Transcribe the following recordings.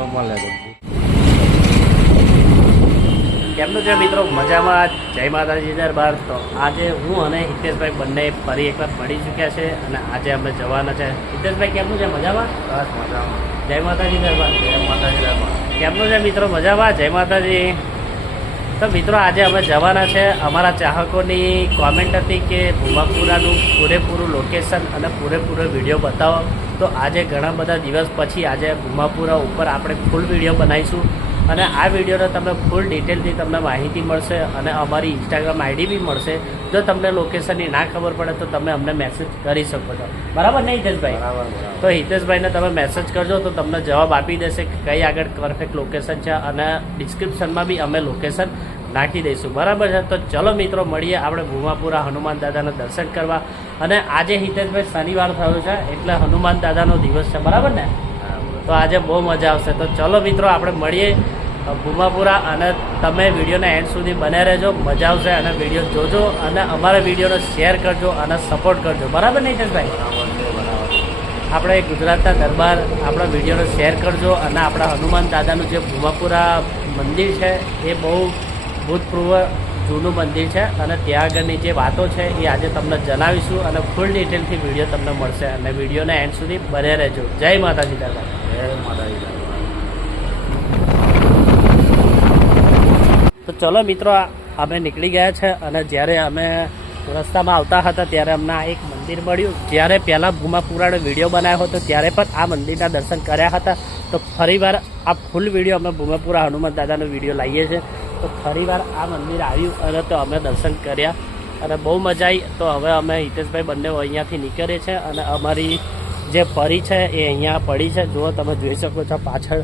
તો મળે. કેમનું છે મિત્રો? મજામાં? જય માતાજી દરબાર. તો આજે હું અને હિતેશભાઈ બંને ફરી એકવાર મળી ચૂક્યા છે અને આજે અમે જવાના છે. હિતેશભાઈ કેમનું છે? મજામાં? બસ મજામાં. જય માતાજી દરબાર. જય માતાજી દરબાર. કેમનું છે મિત્રો? મજામાં? જય માતાજી. તો મિત્રો આજે અમે જવાના છે. અમારા ચાહકોની કોમેન્ટ હતી કે ભૂમાપુરાનું પૂરેપૂરું લોકેશન અને પૂરેપૂરો વિડીયો બતાવો. તો આજે ઘણા બધા દિવસ પછી આજે ભૂમાપુરા ઉપર આપણે ફૂલ વિડીયો બનાવીશું અને આ વિડીયોને તમને ફૂલ ડિટેલથી તમને માહિતી મળશે અને અમારી ઇન્સ્ટાગ્રામ આઈડી બી મળશે. જો તમને લોકેશનની ના ખબર પડે તો તમે અમને મેસેજ કરી શકો છો. બરાબર ને હિતેશભાઈ? બરાબર. તો હિતેશભાઈને તમે મેસેજ કરજો તો તમને જવાબ આપી દેશે કે કઈ આગળ પરફેક્ટ લોકેશન છે અને ડિસ્ક્રિપ્શનમાં બી અમે લોકેશન નાખી દઈશું. બરાબર છે? તો ચલો મિત્રો મળીએ આપણે ભૂમાપુરા હનુમાન દાદાના દર્શન કરવા. અને આજે હિતેશભાઈ શનિવાર થયો છે એટલે હનુમાન દાદાનો દિવસ છે. બરાબર ને? તો આજે બહુ મજા આવશે. તો ચલો મિત્રો આપણે મળીએ ભૂમાપુરા અને તમે વિડીયોને એન્ડ સુધી બને રહેજો. મજા આવશે અને વિડીયો જોજો અને અમારા વિડીયોને શેર કરજો અને સપોર્ટ કરજો. બરાબર ને હિતેશભાઈ? આપણે ગુજરાતના દરબાર આપણા વિડીયોને શેર કરજો અને આપણા હનુમાન દાદાનું જે ભૂમાપુરા મંદિર છે એ બહુ ભૂતપૂર્વ જૂનું મંદિર છે અને ત્યાં આગળની જે વાતો છે એ આજે તમને જણાવીશું અને ફૂલ ડિટેલથી વિડીયો તમને મળશે અને વિડીયોને એન્ડ સુધી બને રહેજો. જય માતાજી દરબાર. જય માતાજી દરબાર. તો ચલો મિત્રો અમે નીકળી ગયા છે અને જ્યારે અમે રસ્તામાં આવતા હતા ત્યારે અમને આ એક મંદિર મળ્યું. જ્યારે પહેલાં ભૂમાપુરાનો વિડીયો બનાવ્યો હતો ત્યારે પણ આ મંદિરના દર્શન કર્યા હતા. તો ફરીવાર આ ફૂલ વિડીયો અમે ભૂમાપુરા હનુમાન દાદાનો વિડીયો લાવીએ છીએ. તો ફરીવાર આ મંદિર આવ્યું અને તો અમે દર્શન કર્યા અને બહુ મજા આવી. તો હવે અમે હિતેશભાઈ બંને અહીંયાથી નીકળીએ છીએ અને અમારી જે પરી છે એ અહીંયા પડી છે. જુઓ તમે જોઈ શકો છો પાછળ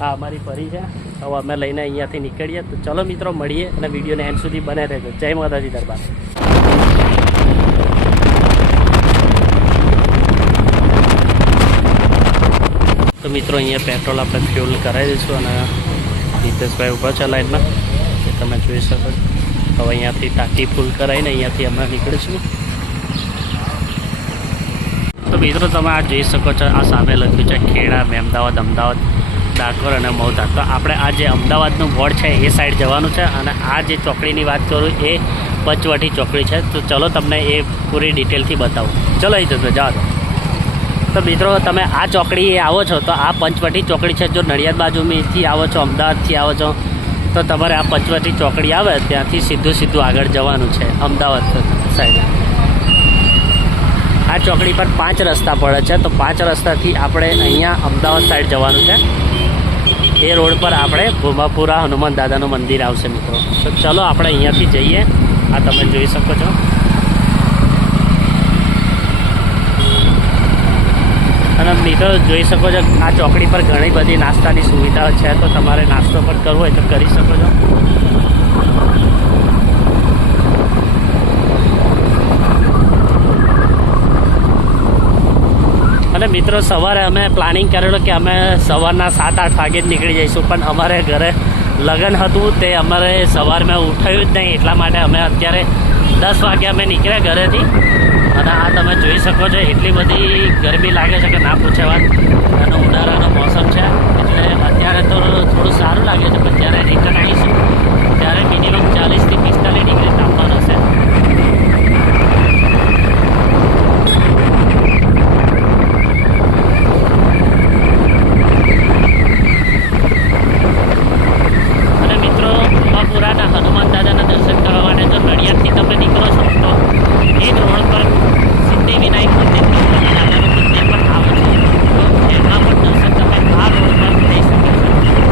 આ અમારી પરી છે. હવે અમે લઈને અહીંયાથી નીકળીએ. તો ચલો મિત્રો મળીએ અને વિડીયોને એન્ડ સુધી બને રહેજો. જય માતાજી દરબાર. તો મિત્રો અહીંયા પેટ્રોલ આપણે ફ્યુલ કરાવી દઈશું અને હિતેશભાઈ ઊભા છે લાઈનમાં એ તમે જોઈ શકો છો. હવે અહીંયાથી ટાંકી ફૂલ કરાવીને અહીંયાથી અમે નીકળીશું. તો મિત્રો તમે આ જોઈ શકો છો આ સામે લખ્યું છે ખેડા, મહેમદાવાદ, અમદાવાદ, ડાકોર અને મૌધા. તો આપણે આ જે અમદાવાદનું બોર્ડ છે એ સાઈડ જવાનું છે અને આ જે ચોકડીની વાત કરું એ પંચવટી ચોકડી છે. તો ચલો તમને એ પૂરી ડિટેલથી બતાવું. ચલો હિતેશભાઈ જાઓ. તો મિત્રો તમે આ ચોકડી આવો છો તો આ પંચવટી ચોકડી છે. જો નડિયાદ બાજુથી આવો છો, અમદાવાદથી આવો છો તો તમારે આ પંચવટી ચોકડી આવે ત્યાંથી સીધું આગળ જવાનું છે અમદાવાદ સાઈડ. આ ચોકડી પર 5 રસ્તા પડે છે. તો 5 રસ્તાથી આપણે અહીંયા અમદાવાદ સાઈડ જવાનું છે. એ રોડ પર આપણે ભૂમાપુરા હનુમાન દાદાનું મંદિર આવશે મિત્રો. તો ચલો આપણે અહીંયાથી જઈએ. આ તમે જોઈ શકો છો અને મિત્રો જોઈ શકો છો આ ચોકડી પર ઘણી બધી નાસ્તાની સુવિધાઓ છે. તો તમારે નાસ્તો પણ કરવો હોય તો કરી શકો છો. અને મિત્રો સવારે અમે પ્લાનિંગ કરેલું કે અમે સવારના 7-8 વાગે જ નીકળી જઈશું પણ અમારે ઘરે લગ્ન હતું તે અમારે સવારમાં ઉઠાયું જ નહીં. એટલા માટે અમે અત્યારે 10 વાગે અમે નીકળ્યા ઘરેથી અને આ તમે જોઈ શકો છો એટલી બધી ગરમી લાગે છે કે ના પૂછે વાત. અને ઉનાળાનો મોસમ છે એટલે અત્યારે તો થોડું સારું લાગે છે પણ જ્યારે રિટર્ન આવીશું ત્યારે મિનિમમ 40 થી 45 ડિગ્રી તાપમાન હશે. અને મિત્રો ભૂમાપુરાના હનુમાન દાદાના દર્શન કરવા માટે જો નડિયાદથી તમે નીકળો છો તો એ જ રોડ પર સિદ્ધિવિનાયક મંદિર દાદાનું મંદિર પણ આવે છે. તો એમાં પણ દર્શન તમે આ રોડ પર થઈ શકો છો.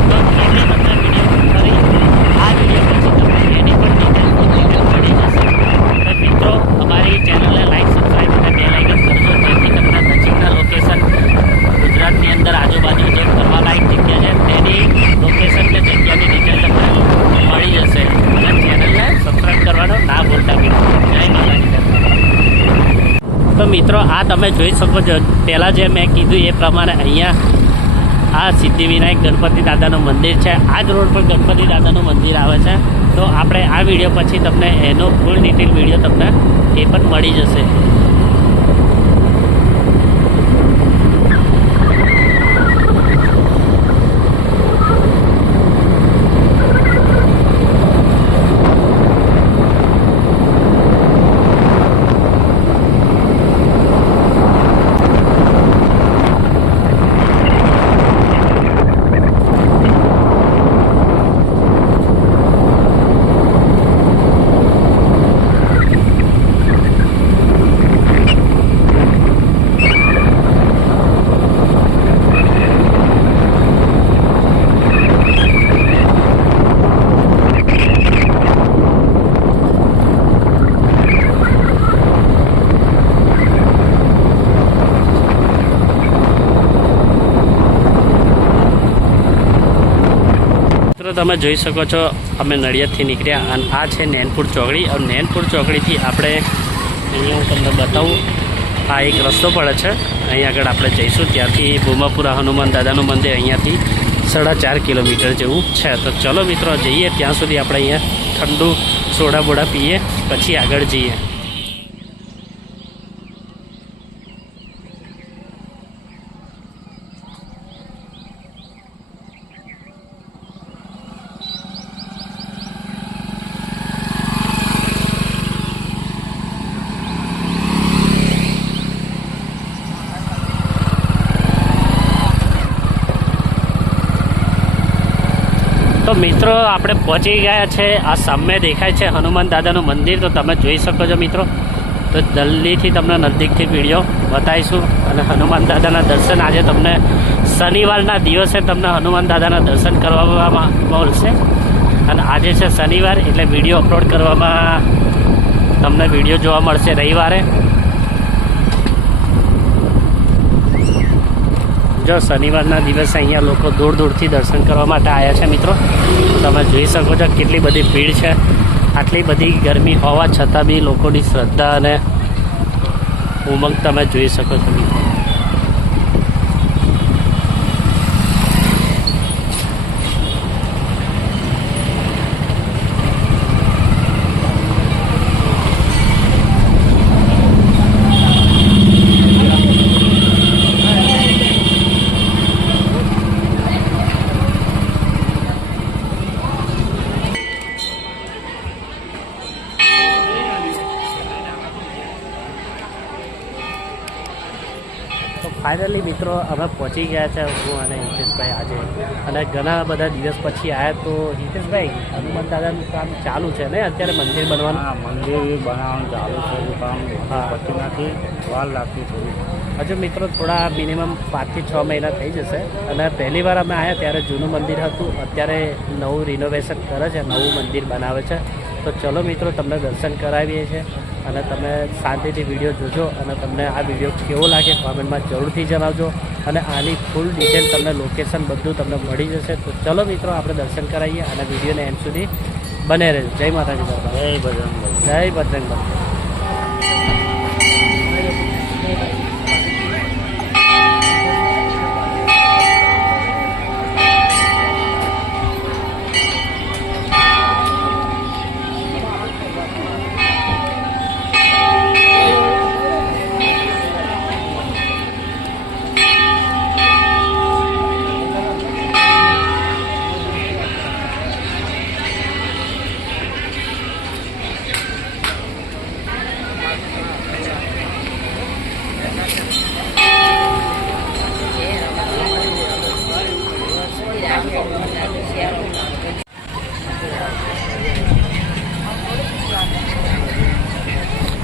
તો એની અંદર વિડીયો કરી આ વિડીયો પછી તમને એની પણ ડિટેલ મળી જશે. અને મિત્રો અમારી ચેનલને લાઈક, સબસ્ક્રાઈબ અને બેલ આઇકન કરજો જેથી તમને નજીકના લોકેશન ગુજરાતની અંદર આજુબાજુ જે ફરવાલાયક જગ્યા છે તેની લોકેશન કે જગ્યાની ડિટેલ તમને મળી જશે. અને ચેનલને સબસ્ક્રાઈબ કરવાનો ના ભૂલતા મિત્રો. જય માતાજી. તો મિત્રો આ તમે જોઈ શકો છો પહેલાં જે મેં કીધું એ પ્રમાણે અહીંયા આ સિદ્ધિવિનાયક ગણપતિ દાદાનું મંદિર છે. આ જ રોડ પર ગણપતિ દાદાનું મંદિર આવે છે. તો આપણે આ વિડીયો પછી તમને એનો ફૂલ ડિટેલ વિડીયો તમને એ પણ મળી જશે. તમે જોઈ શકો છો અમે નડિયાદથી નીકળ્યા અને આ છે નૈનપુર ચોકડી. અને નૈનપુર ચોકડીથી આપણે અહીંયા હું તમને બતાવું, આ એક રસ્તો પડે છે, અહીં આગળ આપણે જઈશું. ત્યાંથી ભૂમાપુરા હનુમાન દાદાનું મંદિર અહીંયાથી 4.5 કિલોમીટર જેવું છે. તો ચલો મિત્રો જઈએ, ત્યાં સુધી આપણે અહીંયા ઠંડુ સોડા બોડા પીએ પછી આગળ જઈએ. તો મિત્રો આપણે પહોંચી ગયા છે, આ સામે દેખાય છે હનુમાન દાદાનું મંદિર. તો તમે જોઈ શકો છો મિત્રો. તો જલ્દીથી તમને નજીકથી વિડીયો બતાવીશું. અને હનુમાન દાદાના દર્શન આજે તમને શનિવારના દિવસે તમને હનુમાન દાદાના દર્શન કરવામાં મળશે. અને આજે છે શનિવાર એટલે વિડીયો અપલોડ કરવામાં તમને વિડીયો જોવા મળશે રવિવારે. જો શનિવારના દિવસે અહીંયા લોકો દૂર દૂરથી દર્શન કરવા માટે આવ્યા છે મિત્રો. તમે જોઈ શકો છો કેટલી બધી ભીડ છે. આટલી બધી ગરમી હોવા છતાં બી લોકોની શ્રદ્ધા અને ઉમંગ તમે જોઈ શકો છો મિત્રો. ફાઇનલી મિત્રો અમે પહોંચી ગયા છે, હું અને હિતેશભાઈ આજે. અને ઘણા બધા દિવસ પછી આવ્યા. તો હિતેશભાઈ, હનુમાન દાદાનું કામ ચાલુ છે ને અત્યારે મંદિર બનવાનું? હા, મંદિર બનાવવાનું ચાલુ છે કામ. પછી નથી વાર લાગતી થોડી. હજુ મિત્રો થોડા મિનિમમ 5 થી 6 મહિના થઈ જશે. અને પહેલી વાર અમે આવ્યા ત્યારે જૂનું મંદિર હતું, અત્યારે નવું રિનોવેશન કરે છે, નવું મંદિર બનાવે છે. તો ચલો મિત્રો તમને દર્શન કરાવીએ છીએ અને તમે શાંતિથી વિડીયો જોજો. અને તમને આ વિડીયો કેવો લાગે કોમેન્ટમાં જરૂરથી જણાવજો. અને આની ફૂલ ડિટેલ તમને લોકેશન બધું તમને મળી જશે. તો ચલો મિત્રો આપણે દર્શન કરાવીએ અને વિડીયોને એન્ડ સુધી બને રહેજો. જય માતાજી દરબાર. જય બજરંગ. જય બજરંગ બલી.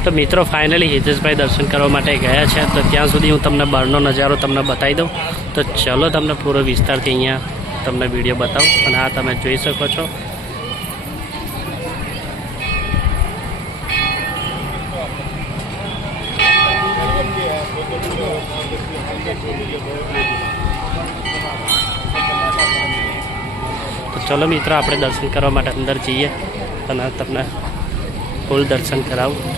તો મિત્રો ફાઇનલી હિતેશભાઈ દર્શન કરવા માટે ગયા છે. તો ત્યાં સુધી હું તમને બહારનો નજારો તમને બતાવી દઉં. તો ચલો તમને પૂરો વિસ્તારથી અહીંયા તમને વિડીયો બતાવું. અને આ તમે જોઈ શકો છો. તો ચલો મિત્રો આપણે દર્શન કરવા માટે અંદર જઈએ અને તમને ફૂલ દર્શન કરાવું.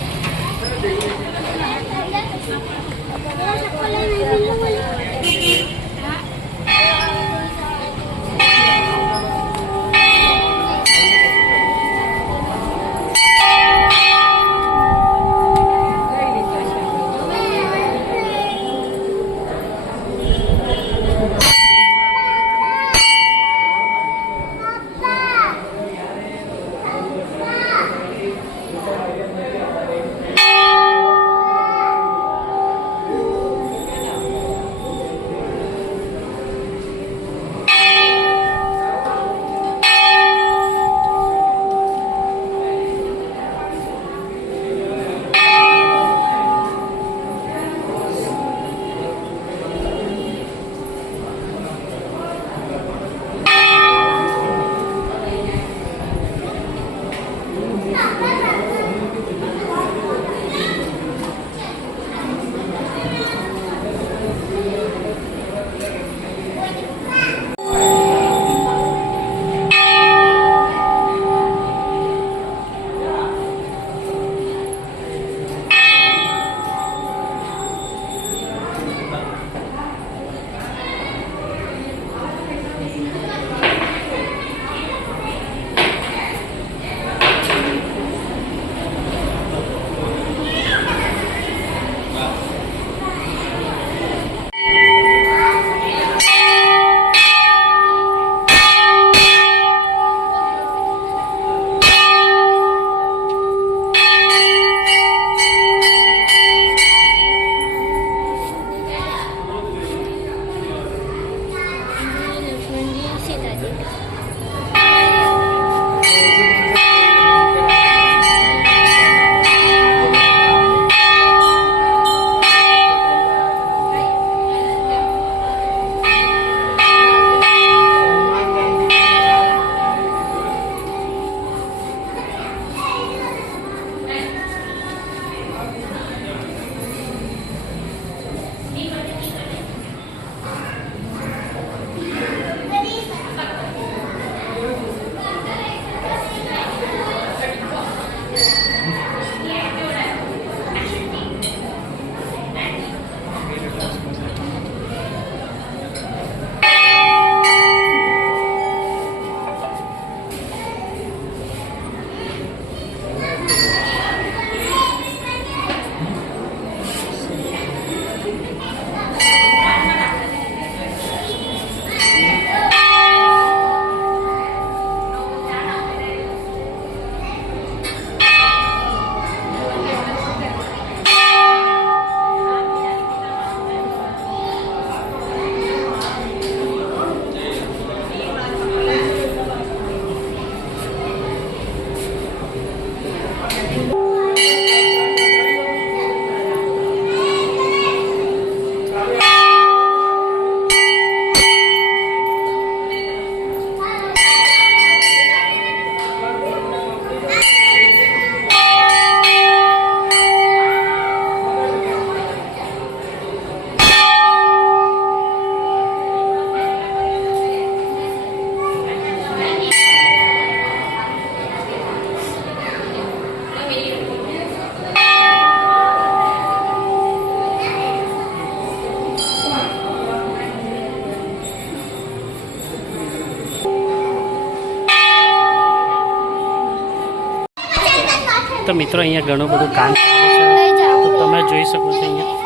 તો મિત્રો અહીંયા ઘણું બધું કામ ચાલે છે તો તમે જોઈ શકો છો અહીંયા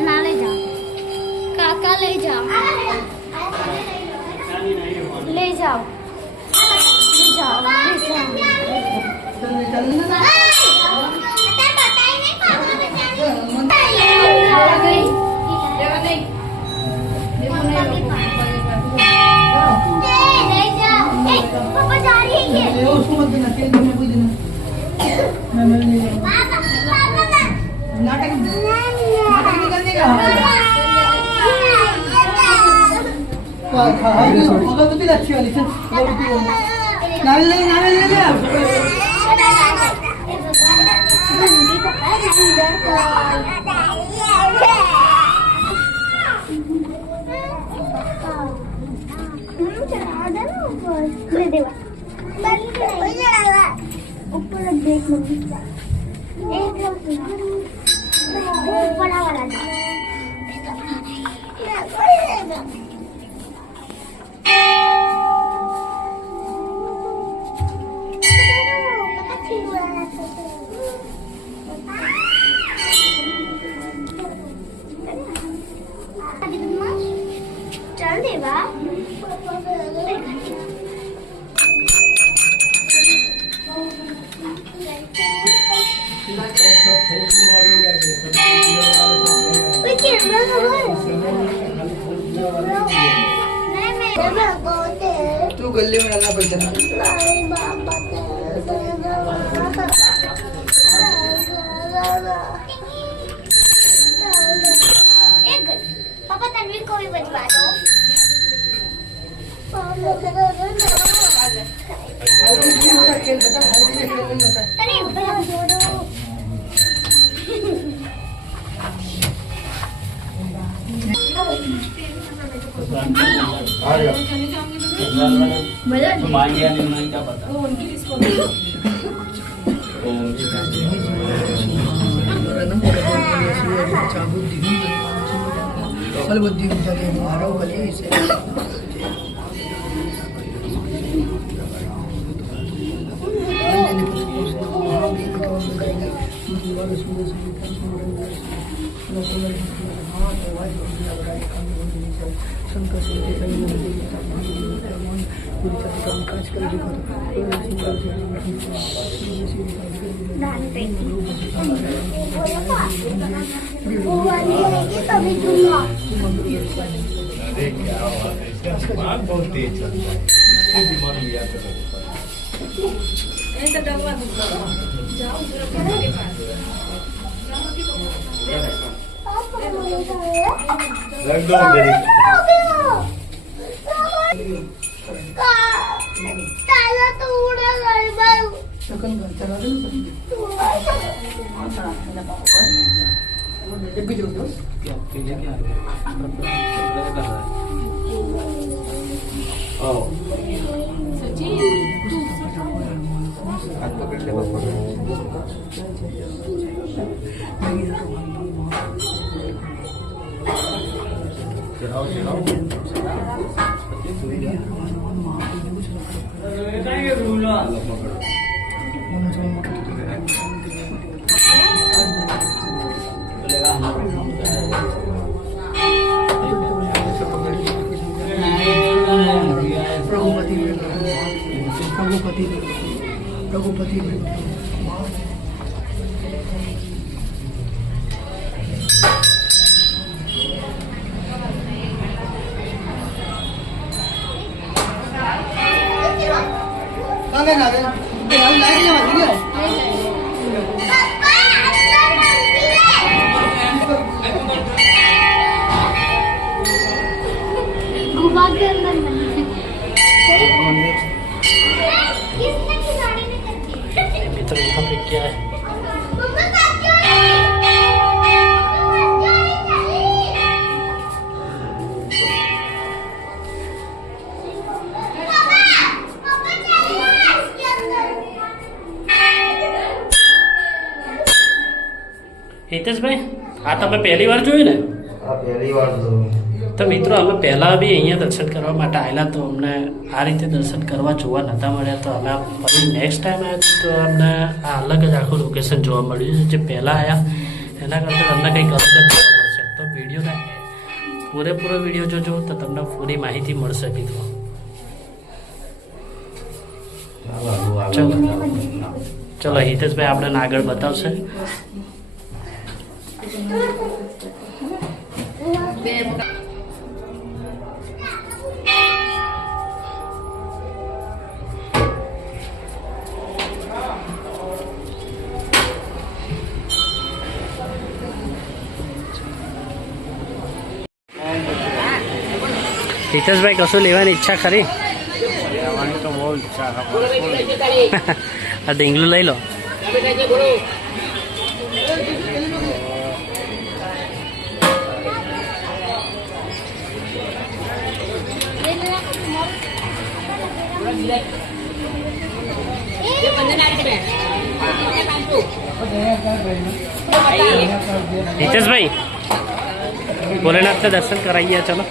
ના લઈ જાઓ કાકા લઈ જાઓ લઈ જાઓ લઈ જાઓ पापा जा रही है ये उसको मत देना तेल देना कोई देना मैं ले नाटक निकल देगा अगरबत्ती अच्छी वाली चल नावल ले ऊपर देख लो एक बड़ा वाला चल देवा तू गली में रहना पड़ता पापा तन्वीर को भी बचवा दो क्या पता Tekan gantar aja lu tadi. Lebih dulu terus. Oh. Ragupati. गुफा के अंदर नहीं किसने खिलाड़ी ने करती मित्र यहाँ पे क्या है? मम्मा कर क्यों હિતેશભાઈ આ તમે પહેલી વાર જોયું ને? આ પહેલી વાર જોયું. તો મિત્રો અમે પહેલાં બી અહીંયા દર્શન કરવા માટે આવેલા તો અમને આ રીતે દર્શન કરવા જોવા નહોતા મળ્યા તો અમે ફરી નેક્સ્ટ ટાઈમ આવ્યા તો અમને આ અલગ જ આખું લોકેશન જોવા મળ્યું છે જે પહેલાં આવ્યા એના કરતાં તમને કંઈક અલગ જ જોવા મળશે તો વિડીયોને પૂરેપૂરો વિડીયો જોજો તો તમને પૂરી માહિતી મળશે મિત્રો. ચલો હિતેશભાઈ આપણે આગળ બતાવશે. હિતેશભાઈ કશું લેવાની ઈચ્છા ખરી? લેવાની તો બહુ ઈચ્છા છે. આ ઢીંગલું લઈ લો. હિતેશભાઈ ભોલેનાથના દર્શન કરાવીએ ચલો.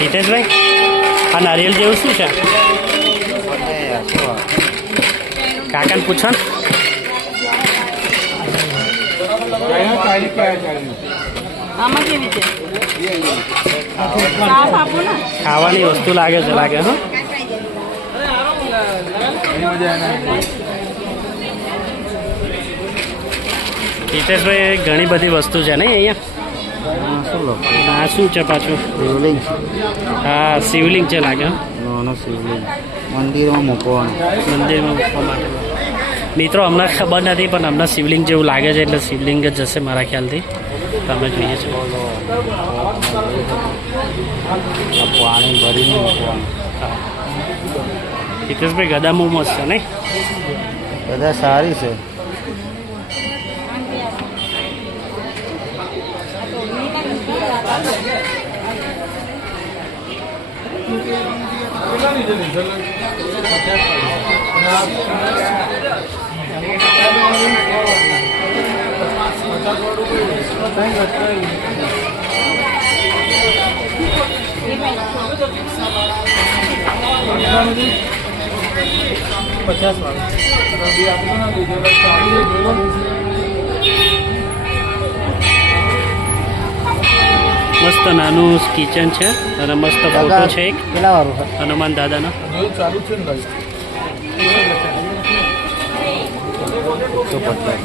હિતેશભાઈ આ નારિયેલ જેવું શું છે? કાકાને પૂછો ને. આમાં કેવી છે? સાફ આપો ને. ખાવાની વસ્તુ લાગે છે લાગે. હા હિતેશભાઈ ઘણી બધી વસ્તુ છે ને અહીંયા. આ શું છે પાછું? શિવલિંગ. હા શિવલિંગ છે લાગે. નાનો શિવલિંગ મંદિરમાં મૂકવાનું. મંદિરમાં મૂકવા માટે. મિત્રો અમને ખબર નથી પણ અમને શિવલિંગ જેવું લાગે છે એટલે શિવલિંગ જ જશે મારા ખ્યાલથી. તમે જોઈએ છો પાણી ભરીને મૂકવાનું. હિતેશભાઈ ગદા બહુ મસ્ત છે નહીં? બધા સારી છે. મસ્ત નાનું કિચન છે અને મસ્ત ફોટો છે એક કેટલા વાળું છે હનુમાન દાદાનો. તો પચાસ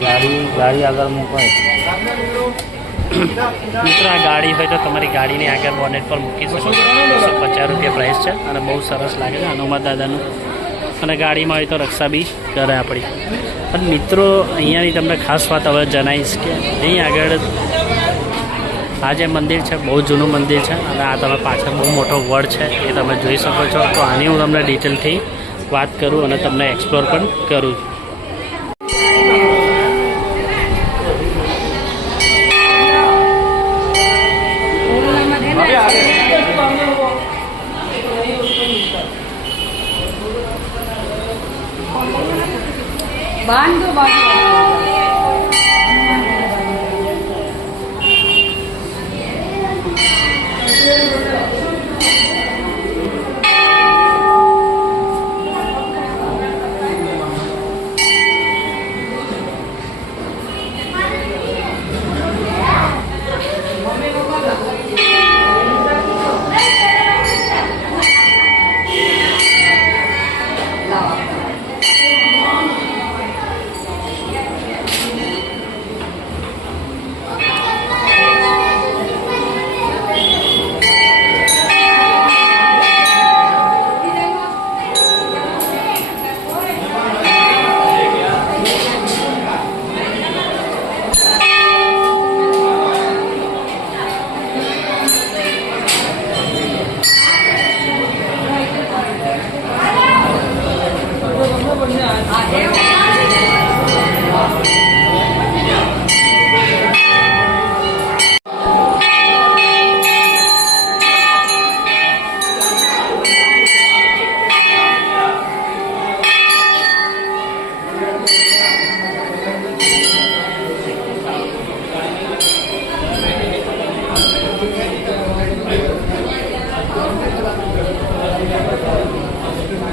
ગાડી આગળ મૂકાય. મિત્રો આ ગાડી હોય તો તમારી ગાડીની આગળ બોનેટ પર મૂકી શકો છો. 150 રૂપિયા પ્રાઇસ છે અને બહુ સરસ લાગે છે હનુમાન દાદાનું. અને ગાડીમાં હોય તો રક્ષા બી કરે આપણી. અને મિત્રો અહીંયાની તમને ખાસ વાત હવે જણાવીશ કે અહીં આગળ આ જે મંદિર છે બહુ જૂનું મંદિર છે અને આ તમે પાછળ બહુ મોટો વડ છે એ તમે જોઈ શકો છો. તો આની હું તમને ડિટેલથી વાત કરું અને તમને એક્સપ્લોર પણ કરું. બાંધો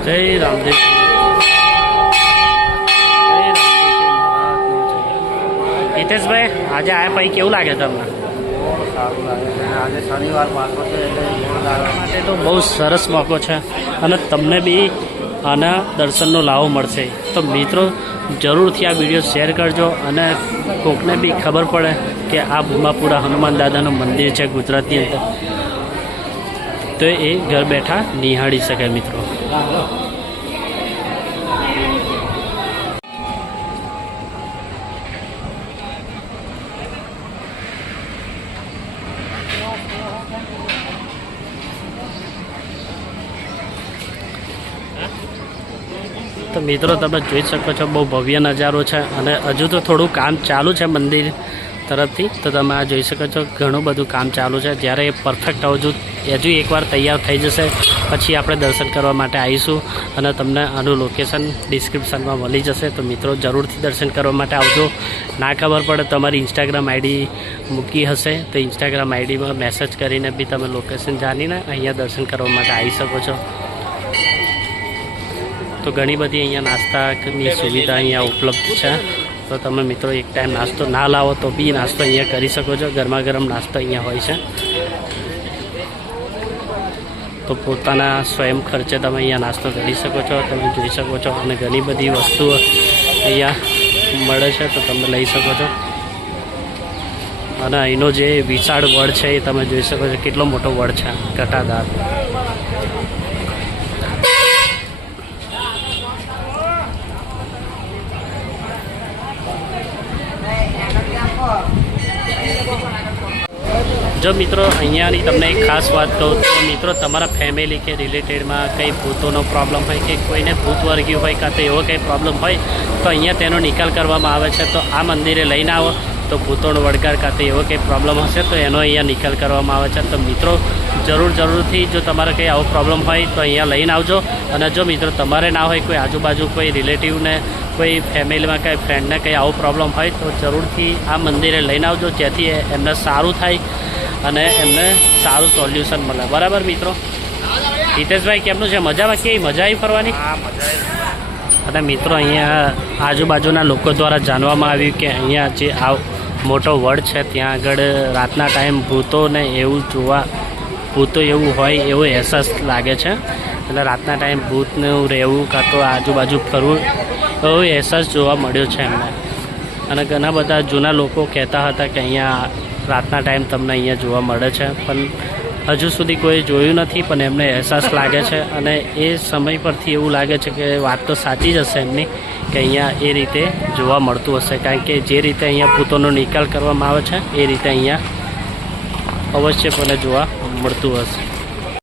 જય રામદેવ. હિતેશભાઈ આજે આયા પછી કેવું લાગે તમને? સારું લાગે છે. આજે શનિવાર પાછો છે એટલે જોરદાર માટે તો બહુ સરસ મોકો છે અને તમને બી આના દર્શનનો લાભ મળશે. તો મિત્રો જરૂરથી આ વિડીયો શેર કરજો અને કોકને બી ખબર પડે કે આ ભૂમાપુરા હનુમાન દાદાનું મંદિર છે ગુજરાતની અંદર, તો એ ઘર બેઠા નિહાળી શકે મિત્રો. તો મિત્રો તમે જોઈ શકો છો બહુ ભવ્ય નજારો છે અને હજુ તો થોડું કામ ચાલુ છે મંદિર તરફથી. તો તમે આ જોઈ શકો છો ઘણું બધું કામ ચાલુ છે. જ્યારે એ પરફેક્ટ હજુ એકવાર તૈયાર થઈ જશે પછી આપણે દર્શન કરવા માટે આવીશું અને તમને આનું લોકેશન ડિસ્ક્રિપ્શનમાં મળી જશે. તો મિત્રો જરૂરથી દર્શન કરવા માટે આવજો. ના ખબર પડે તમારી ઇન્સ્ટાગ્રામ આઈડી મૂકી હશે તો ઇન્સ્ટાગ્રામ આઈડીમાં મેસેજ કરીને બી તમે લોકેશન જાણીને અહીંયા દર્શન કરવા માટે આવી શકો છો. તો ઘણી બધી અહીંયા નાસ્તાની સુવિધા અહીંયા ઉપલબ્ધ છે. તો તમે મિત્રો એક ટાઈમ નાસ્તો ના લાવો તો બી નાસ્તો અહીંયા કરી શકો છો. ગરમા ગરમ નાસ્તો અહીંયા હોય છે. તો પોતાના સ્વયં ખર્ચે તમે અહીંયા નાસ્તો કરી શકો છો. તમે જોઈ શકો છો અને ઘણી બધી વસ્તુઓ અહીંયા મળે છે તો તમે લઈ શકો છો. અને અહીંનો જે વિશાળ વડ છે એ તમે જોઈ શકો છો કેટલો મોટો વડ છે, ઘટાદાર. જો મિત્રો અહીંયાની તમને એક ખાસ વાત કહું તો મિત્રો તમારા ફેમિલી કે રિલેટેડમાં કંઈ ભૂતોનો પ્રોબ્લેમ હોય કે કોઈને ભૂત વર્ગ્યું હોય કાં તો એવો કંઈ પ્રોબ્લેમ હોય તો અહીંયા તેનો નિકાલ કરવામાં આવે છે. તો આ મંદિરે લઈને આવો તો ભૂતોનો વડગાર કાં તો એવો કંઈ પ્રોબ્લેમ હશે તો એનો અહીંયા નિકાલ કરવામાં આવે છે. તો મિત્રો જરૂરથી જો તમારે કંઈ આવો પ્રોબ્લેમ હોય તો અહીંયા લઈને આવજો. અને જો મિત્રો તમારે ના હોય, કોઈ આજુબાજુ કોઈ રિલેટિવને, કોઈ ફેમિલીમાં કંઈ ફ્રેન્ડને કંઈ આવો પ્રોબ્લેમ હોય તો જરૂરથી આ મંદિરે લઈને આવજો, જેથી એમને સારું થાય અને એમને સારું સોલ્યુશન મળે. બરાબર મિત્રો? હિતેશભાઈ કેમનું છે? મજામાં? કેવી મજા આવી ફરવાની? હા, મજા આવી. અને મિત્રો અહીંયા આજુબાજુના લોકો દ્વારા જાણવામાં આવ્યું કે અહીંયા જે આ મોટો વડ છે ત્યાં આગળ રાતના ટાઈમ ભૂતોને એવું ભૂતો એવું હોય એવો અહેસાસ લાગે છે. એટલે રાતના ટાઈમ ભૂતનું રહેવું કાં તો આજુબાજુ ફરવું એવો અહેસાસ જોવા મળ્યો છે એમને. અને ઘણા બધા જૂના લોકો કહેતા હતા કે અહીંયા રાતના ટાઈમ તમને અહીંયા જોવા મળે છે, પણ હજુ સુધી કોઈ જોયું નથી, પણ એમને અહેસાસ લાગે છે. અને એ સમય પરથી એવું લાગે છે કે વાત તો સાચી જ હશે એમની, કે અહીંયા એ રીતે જોવા મળતું હશે. કારણ કે જે રીતે અહીંયા ભૂતોનો નિકાલ કરવામાં આવે છે એ રીતે અહીંયા અવશ્યપણે જોવા મળતું હશે.